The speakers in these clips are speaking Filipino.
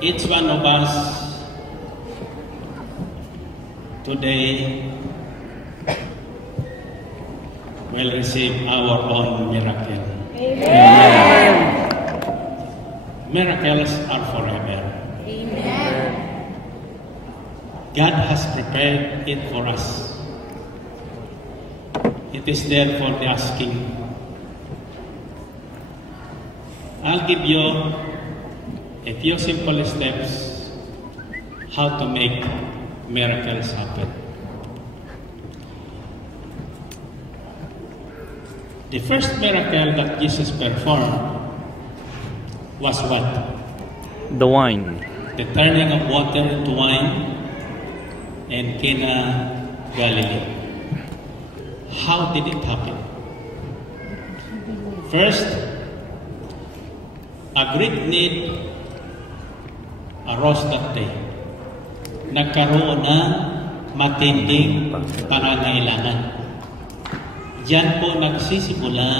Each one of us today will receive our own miracle. Amen. Miracles are forever. Amen. God has prepared it for us. It is there for the asking. I'll give you a few simple steps how to make miracles happen. The first miracle that Jesus performed was what? The wine. The turning of water into wine in Cana, Galilee. How did it happen? First, a great need arose that day. Nagkaroon ng matinding pangangailangan. Diyan po nagsisimula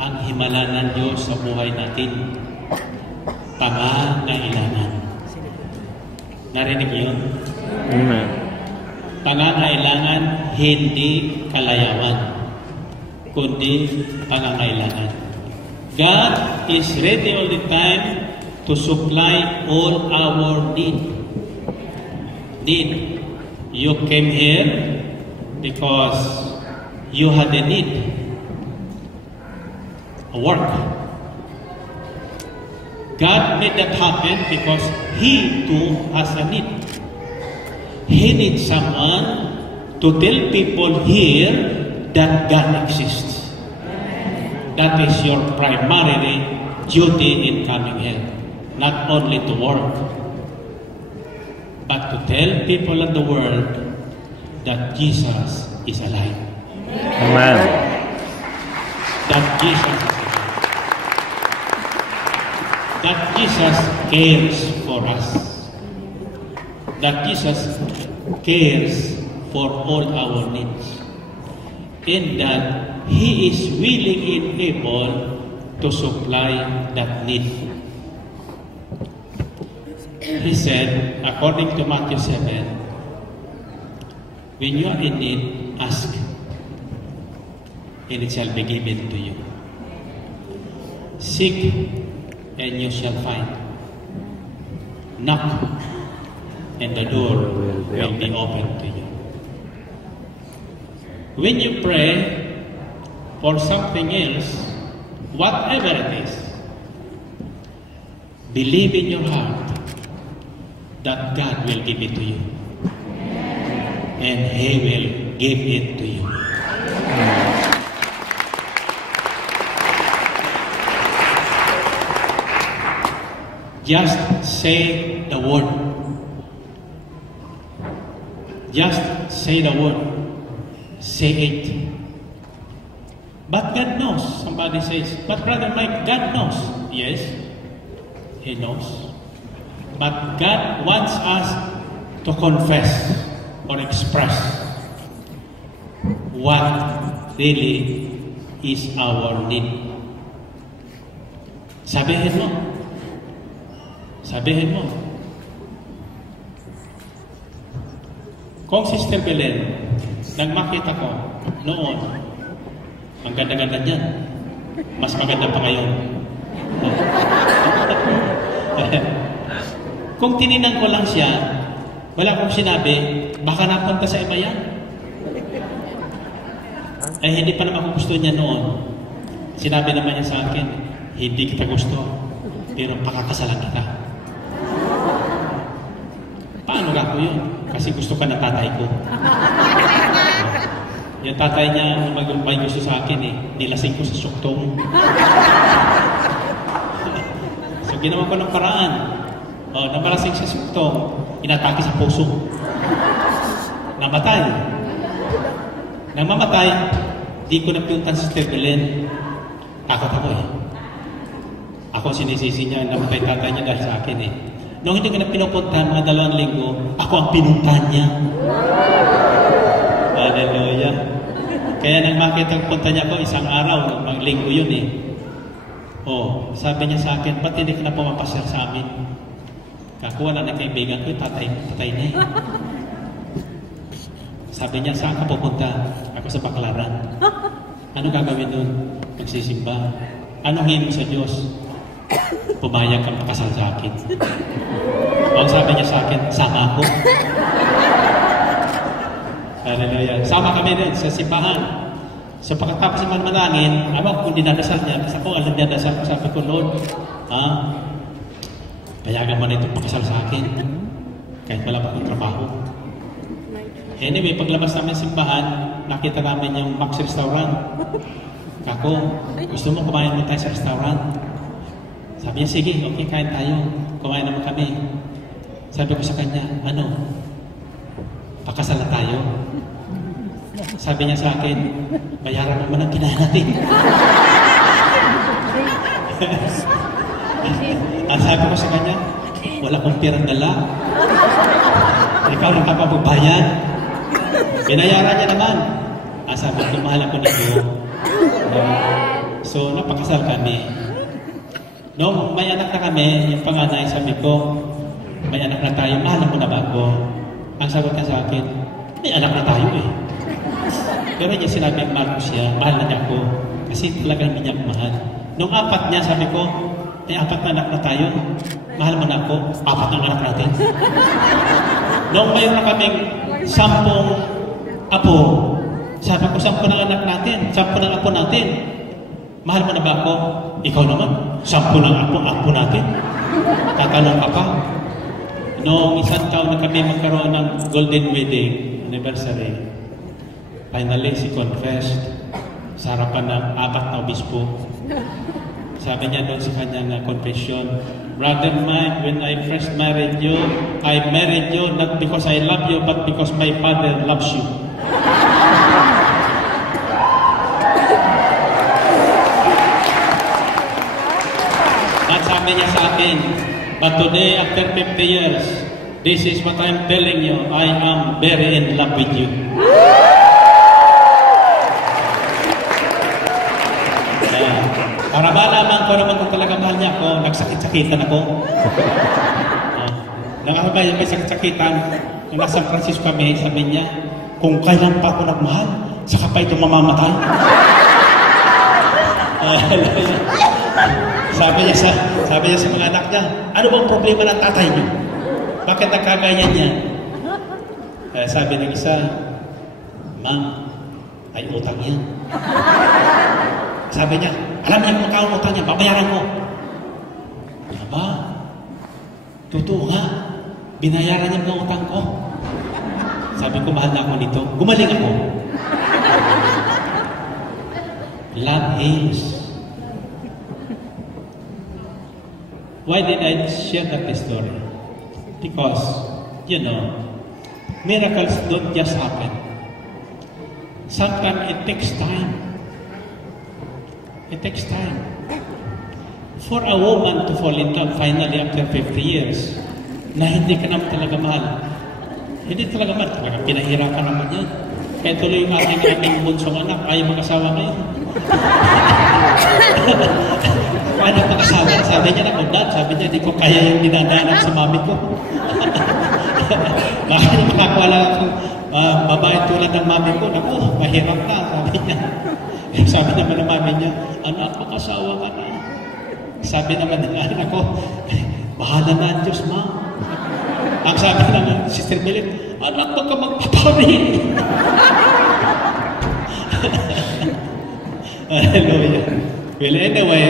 ang himala ng Diyos sa buhay natin. Pangangailangan. Narinig yun? Amen. Pangangailangan, hindi kalayawan, kundi pangangailangan. God is ready all the time to supply all our need. You came here because you had a need, a work. God made that happen because He too has a need. He needs someone to tell people here that God exists. That is your primary duty in coming here. Not only to work, but to tell people in the world that Jesus is alive. Amen. That Jesus cares for us. That Jesus cares for all our needs. And that He is willing and able to supply that need. He said, according to Matthew 7, when you are in need, ask, and it shall be given to you. Seek, and you shall find. Knock, and the door will be opened to you. When you pray for something else, whatever it is, believe in your heart that God will give it to you. And He will give it to you. Just say the word. Just say the word. Say it. But God knows. Somebody says, but Brother Mike, God knows. Yes, He knows. But God wants us to confess or express what really is our need. Sabihin mo. Sabihin mo. Kung Sister Belen, nang makita ko noon, ang ganda-ganda niyan. Mas maganda pa ngayon. Kung tininan ko lang siya, wala akong sinabi, baka napunta sa iba yan. Eh, hindi pa naman ako gusto niya noon. Sinabi naman niya sa akin, hindi kita gusto, pero pakakasalan kita. Paano ka ko yun? Kasi gusto ka na tatay ko. Yung tatay niya, may gusto sa akin eh, nilasing ko sa suktong. So ginawa ko ng paraan. Namalasing sa suktong, inatake sa puso. Namatay. Nang mamatay, di ko napinuntan si Sister Belen. Takot ako eh. Ako sinisisi niya, namatay tatay niya dahil sa akin eh. Nung hindi ko na pinupunta, mga 2 linggo, ako ang pinuntan niya. Hallelujah. Kaya nang makita punta niya ako, 1 araw, mga linggo yun eh. Sabi niya sa akin, ba't hindi ka na pumapasyal sa amin? Kakuha na ng kaibigan ko, patay na eh. Sabi niya, saan ka pupunta? Ako sa Baclaran. Ano gagawin nun? Magsisimba. Anong hingin mo sa Diyos? Pumayag ka makasal sa akin. Ang sabi niya sa akin, sama ako. Hallelujah. Sama kami din sa simbahan. So pagkatapos naman manangin, kung dinadasal niya, kasi ako alam niya dasal ko, sabi ko, Lord, payagan mo na itong pakasal sa akin. Kahit wala pa akong trabaho. Anyway, paglabas namin simbahan, nakita namin yung Max Restaurant. Kako, gusto mo kumain mo tayo sa restaurant? Sabi niya, sige, okay, kain tayo. Kumain naman kami. Sabi ko sa kanya, pakasal na tayo. Sabi niya sa akin, bayaran naman ang kinain natin. Ang sabi ko sa kanya, wala kong pirang dala. Ikaw lang kapapagbayan. Binayaran niya naman. Ang sabi ko, mahal ako nito. So, napakasal kami. Noong may anak na kami, yung panganay, sabi ko, may anak na tayo, mahal mo na ba ako? Ang sagot niya sa akin, may anak na tayo eh. Pero niya sinabi, mahal ko siya, mahal na niya ako. Kasi talagang hindi niya ako mahal. Noong 4 niya, sabi ko, may 4 na anak na tayo, mahal mo na ako, 4 ng anak natin. Noong mayroon na kaming 10 apo, sabi ko, 10 ng anak natin, 10 ng apo natin. Mahal mo na ba ako? Ikaw naman, 10 ng apo natin. Tatanong ka pa. Noong isang taon na kami magkaroon ng golden wedding anniversary, finally, she confessed sa harapan ng 4 na obispo. Sabi niya doon sa kanyang confession, Brother Mike, when I first married you, I married you not because I love you, but because my father loves you. At sabi niya sa akin, but today, after 50 years, this is what I'm telling you, I am very in love with you. Para malaman ko naman kung talaga mahal niya ako, nagsakit-sakitan ako. Nang ako kayo may sakit-sakitan, nung nasa San Francisco kami, sabi niya, kung kailan pa ako nagmahal, saka pa ito mamamatay. sabi niya sa mga anak niya, ano bang problema ng tatay niyo? Bakit nagkagayan niya? Sabi ng isa, Ma'am, ay utang yan. Sabi niya, alam niya kung magkano utang niya, babayaran mo. Aba, totoo nga, binayaran niya ang utang ko. Sabi ko, mahal na ako nito. Gumaling ako. Love heals. Why did I share that story? Because, miracles don't just happen. Sometimes it takes time. It takes time. For a woman to fall in love finally after 50 years, na hindi ka naman talaga mahal. Hindi talaga mahal. Talaga pinahirapan naman yan. Kaya tuloy yung aming bunsong anak, ayaw mag-asawa ngayon. Paano mag-asawa? Sabi niya na, Dad, sabi niya, di ko kaya yung dinadaanan sa mami ko. Bakit makakawala akong babae tulad ng mami ko? Naku, mahirap na, sabi niya. Sabi naman ng mami niya, anak, mag-asawa ka na. Sabi naman ng anak ko, bahala na ang Diyos, Ma. Ang sabi naman, Sister Milit, anak, baka magpapari. Hallelujah. Well, anyway,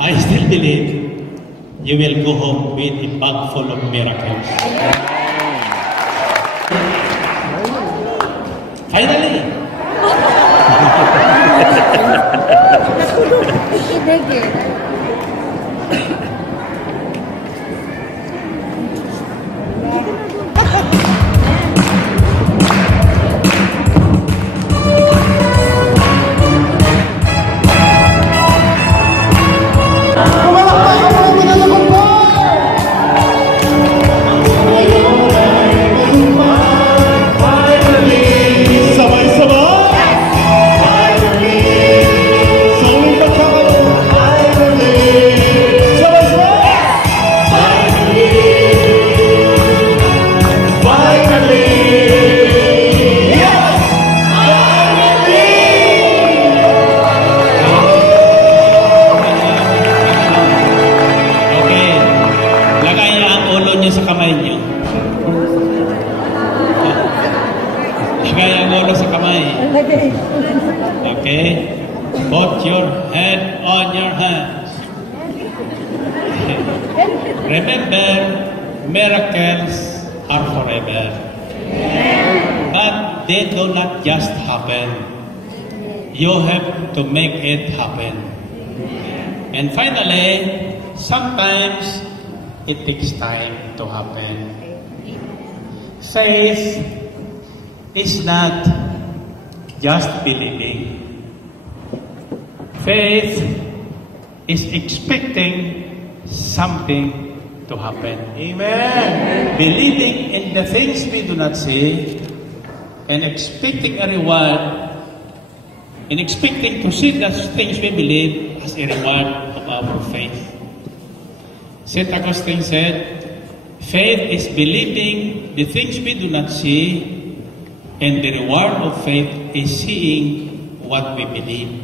I still believe you will go home with a bag full of miracles. Finally! Sabay Okay? Put your head on your hands. Remember, miracles are forever. But they do not just happen. You have to make it happen. And finally, sometimes it takes time to happen. Faith is not just believing. Faith is expecting something to happen. Amen. Believing in the things we do not see and expecting a reward and expecting to see those things we believe as a reward of our faith. St. Augustine said, faith is believing the things we do not see, and the reward of faith is seeing what we believe.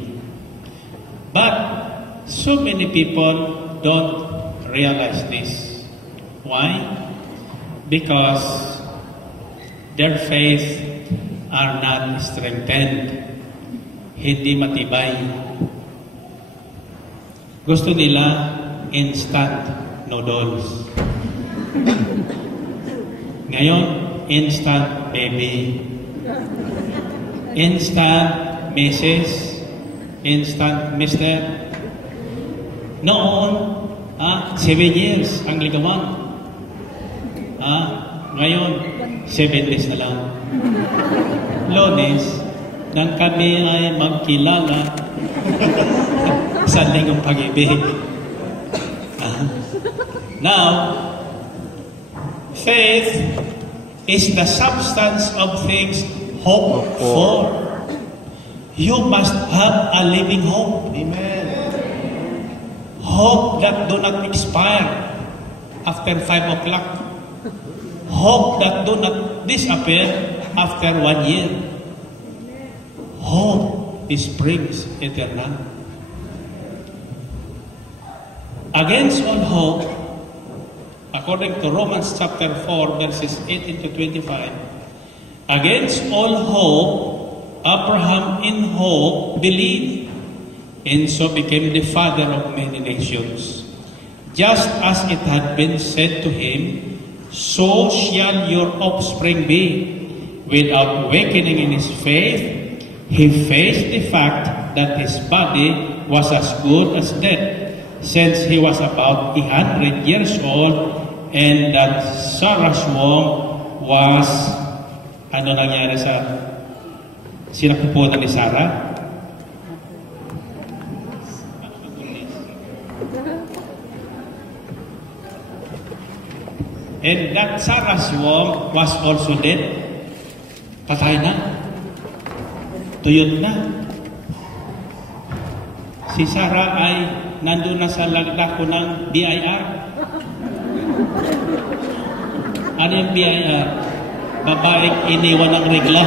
But so many people don't realize this. Why? Because their faith are not strengthened. Hindi matibay. Gusto nila instant noodles. Ngayon, instant baby. Instant Mrs. Instant Mr. Noon, 7 years ang ligawan. Ngayon, 7 days na lang. Lunes, nang kami ay magkilala sa lingong pag-ibig. Now, faith is the substance of things hoped for. You must have a living hope. Amen. Hope that do not expire after 5 o'clock. Hope that do not disappear after 1 year. Hope springs eternal. Against all hope, according to Romans chapter 4, verses 18 to 25, against all hope, Abraham in hope believed, and so became the father of many nations. Just as it had been said to him, so shall your offspring be. Without weakening in his faith, he faced the fact that his body was as good as dead, since he was about 100 years old, and that Sarah's womb was, ano nangyari sa sinapupunan ni Sarah? And that Sarah's womb was also dead. Patay na. Tuyot na. Si Sarah ay nandun na sa lagdako ng BIR. Ano yung BIR? Babaeng iniwan ng regla.